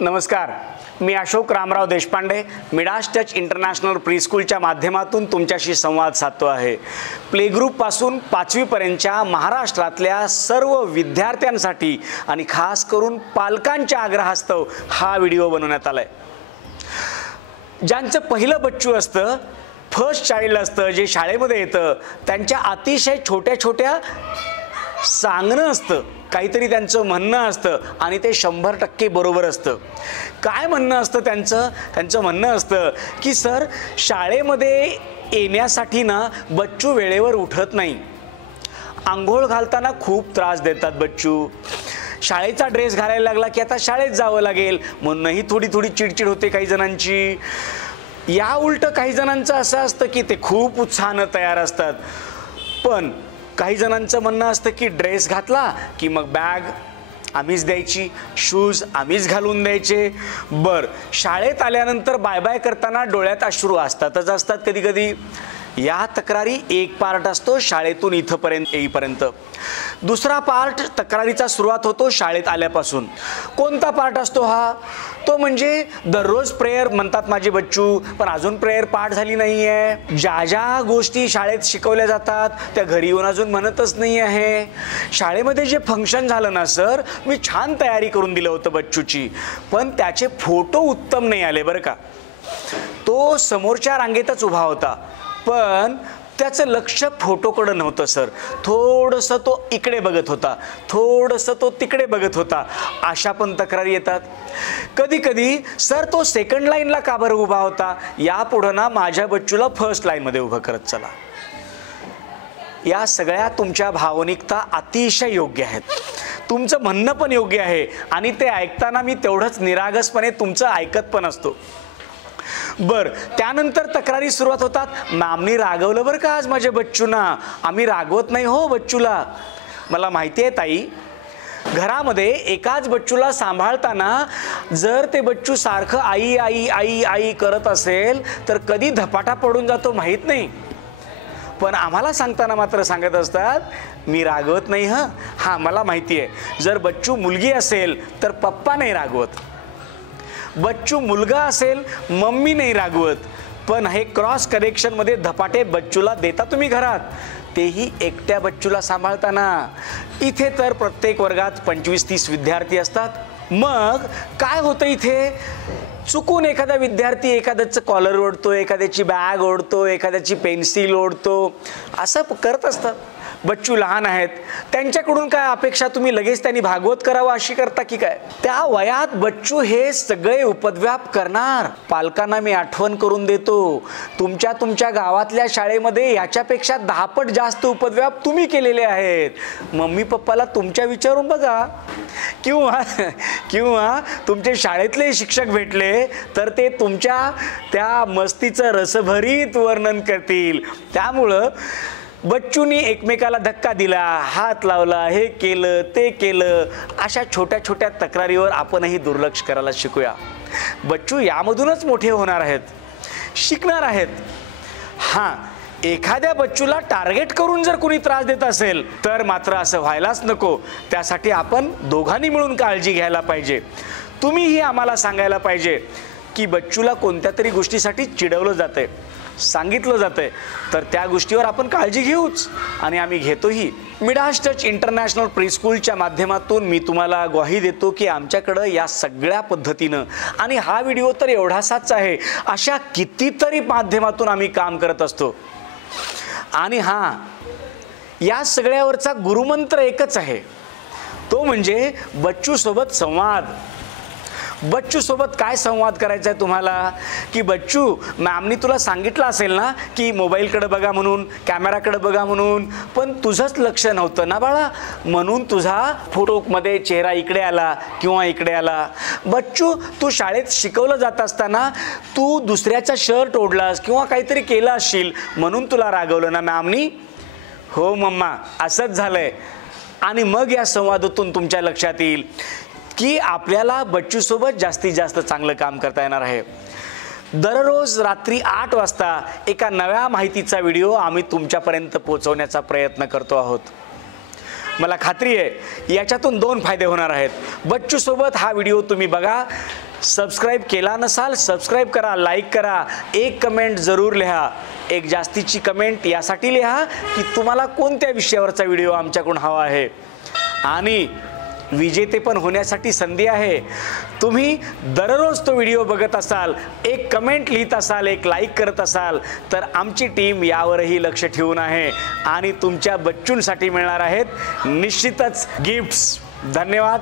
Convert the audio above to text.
नमस्कार, मी Ashok Ramrao Deshpande Midas touch international प्रीस्कूलच्या माध्यमातून तुमच्याशी संवाद साधतो आहे। प्ले ग्रुपपासून 5वी पर्यंतच्या महाराष्ट्रातल्या सर्व विद्यार्थ्यांसाठी आणि खास करून पालकांच्या आग्रहास्तव हा व्हिडिओ बनवण्यात आलाय। ज्यांचं पहिलं बच्चू असतं, फर्स्ट चाइल्ड असतं, जे शाळेमध्ये येतं, त्यांच्या अतिशय छोट्या छोट्या सांगणं असतं, काहीतरी त्यांचं म्हणणं असतं आणि ते 100% बरोबर असतं। काय म्हणणं असतं त्यांचं म्हणणं असतं की सर, शाळेमध्ये येण्यासाठी ना बच्चू वेळेवर उठत नाही, आंघोळ घालताना खूप त्रास देतात बच्चू, शाळेचा ड्रेस घालायला लागला की आता शाळेत जावं लागेल म्हणूनही थोडी चिडचिड होते काही जणांची। या उलट काही जणांचं असं असतं की ते खूप उत्साहानं तयार असतात, पण काही जणांचं म्हणणं असतं की ड्रेस घातला की मग बॅग आम्हीच द्यायची, शूज आम्हीच घालून द्यायचे। शाळेत आल्यानंतर बाय बाय करताना डोळ्यात अश्रू असतात कधी कधी। या तक्रारी एक पार्ट असतो शाळेतून इथपर्यंत येईपर्यंत। दुसरा पार्ट तक्रारीचा सुरुवात होतो शाळेत आल्यापासून। कोणता पार्ट असतो हा? तो म्हणजे दररोज प्रेयर म्हणतात माझे बच्चू, पण अजून प्रेयर पाठ झाली नाही आहे। ज्या गोष्टी शाळेत शिकवल्या जातात त्या घरी येऊन अजून म्हणतच नाही आहे। शाळेमध्ये जे फंक्शन झालं ना सर, मी छान तयारी करून दिलं होतं बच्चूची, पण त्याचे फोटो उत्तम नाही आले बरं का। तो समोरच्या रांगेतच उभा होता, पण त्याचं लक्ष फोटोकडे नव्हतं सर, थोडंसं तो इकडे बघत होता, थोडंसं तो तिकडे बघत होता। अशा पण तक्रारी येतात। कधी कधी सर, तो सेकंड लाईनला का बरं उभा होता, यापुढं ना माझ्या बच्चूला फर्स्ट लाईनमध्ये उभं करत चला। या सगळ्या तुमच्या भावनिकता अतिशय योग्य आहेत, तुमचं म्हणणं पण योग्य आहे आणि ते ऐकताना मी तेवढंच निरागसपणे तुमचं ऐकत पण असतो। त्यानंतर तक्रारी सुरुवात होतात, मॅमनी रागवलं बरं का आज माझ्या बच्चूना, आम्ही रागवत नाही हो बच्चूला। मला माहिती आहे ताई, घरामध्ये एकाच बच्चूला सांभाळताना जर ते बच्चू सारखं आई आई आई आई करत असेल तर कधी धपाटा पडून जातो माहीत नाही, पण आम्हाला सांगताना मात्र सांगत असतात, मी रागवत नाही हं। हां, मला माहिती आहे, जर बच्चू मुलगी असेल तर पप्पा नाही रागवत, बच्चू मुलगा असेल मम्मी नाही रागवत, पण हे क्रॉस कनेक्शनमध्ये धपाटे बच्चूला देता तुम्ही घरात, तेही एकट्या बच्चूला सांभाळताना। इथे तर प्रत्येक वर्गात 25-30 विद्यार्थी असतात। मग काय होतं इथे, चुकून एखादा विद्यार्थी एखाद्याचं कॉलर ओढतो, एखाद्याची बॅग ओढतो, एखाद्याची पेन्सिल ओढतो, असं करत असतात। बच्चू लहान आहेत, त्यांच्याकडून काय अपेक्षा तुम्ही लगेच त्यांनी भागवत करावं अशी करता की काय? त्या वयात बच्चू हे सगळे उपद्व्याप करणार। पालकांना मी आठवण करून देतो, तुमच्या गावातल्या शाळेमध्ये याच्यापेक्षा 10 पट जास्त उपद्व्याप तुम्ही केलेले आहेत। मम्मी पप्पाला तुमच्या विचारून बघा, किंवा तुमचे शाळेतले शिक्षक भेटले तर ते तुमच्या त्या मस्तीचं रसभरीत वर्णन करतील। त्यामुळं बच्चूंनी एकमेकाला धक्का दिला, हात लावला, हे केलं ते केलं, अशा छोट्या छोट्या तक्रारीवर आपणही दुर्लक्ष करायला शिकूया। बच्चू यामधूनच मोठे होणार आहेत, शिकणार आहेत। हां, एखाद्या बच्चूला टार्गेट करून जर कोणी त्रास देत असेल तर मात्र असं व्हायलाच नको। त्यासाठी आपण दोघांनी मिळून काळजी घ्यायला पाहिजे। तुम्हीही आम्हाला सांगायला पाहिजे की बच्चूला कोणत्या तरी गोष्टीसाठी चिडवलं जातंय, सांगितलं जातंय, तर त्या गोष्टीवर आपण काळजी घेऊच आणि आम्ही घेतोही। मिडास टच इंटरनॅशनल प्रीस्कूलच्या माध्यमातून मी तुम्हाला ग्वाही देतो की आमच्याकडं या सगळ्या पद्धतीनं, आणि हा व्हिडिओ तर एवढासाच आहे, अशा कितीतरी माध्यमातून आम्ही काम करत असतो। आणि हां, या सगळ्यावरचा गुरुमंत्र एकच आहे, तो म्हणजे बच्चू सोबत संवाद। बच्चू सोबत काय संवाद करायचा आहे तुम्हाला, की बच्चू, मॅमनी तुला सांगितलं असेल ना की मोबाईलकडे बघा म्हणून, कॅमेराकडे बघा म्हणून, पण तुझंच लक्ष नव्हतं ना बाळा, म्हणून तुझा फोटोमध्ये चेहरा इकडे आला किंवा इकडे आला। बच्चू, तू शाळेत शिकवलं जात असताना तू दुसऱ्याचा शर्ट ओढलास किंवा काहीतरी केलं असशील म्हणून तुला रागवलं ना मॅमनी? हो मम्मा, असंच झालंय। आणि मग या संवादातून तुमच्या लक्षात येईल की आपल्याला बच्चूसोबत जास्तीत जास्त चांगलं काम करता येणार आहे। दररोज रात्री 8 वाजता एका नव्या माहितीचा व्हिडिओ आम्ही तुमच्यापर्यंत पोहोचवण्याचा प्रयत्न करतो आहोत। मला खात्री आहे याच्यातून 2 फायदे होणार आहेत। बच्चू सोबत हा व्हिडिओ तुम्ही बघा, सबस्क्राईब केला नसाल सबस्क्राईब करा, लाईक करा, एक कमेंट जरूर लिहा. एक जास्तीची कमेंट यासाठी लिहा की तुम्हाला कोणत्या विषयावरचा व्हिडिओ आमच्याकडून हवा आहे. आणि विजेतेपण होण्यासाठी संधी आहे. तुम्ही दररोज तो व्हिडिओ बघत असाल, एक कमेंट लिहित असाल, एक लाईक करत असाल तर आमची टीम यावरही लक्ष ठेवून आहे आणि तुमच्या बच्चूंसाठी मिळणार आहेत निश्चितच गिफ्ट्स. धन्यवाद.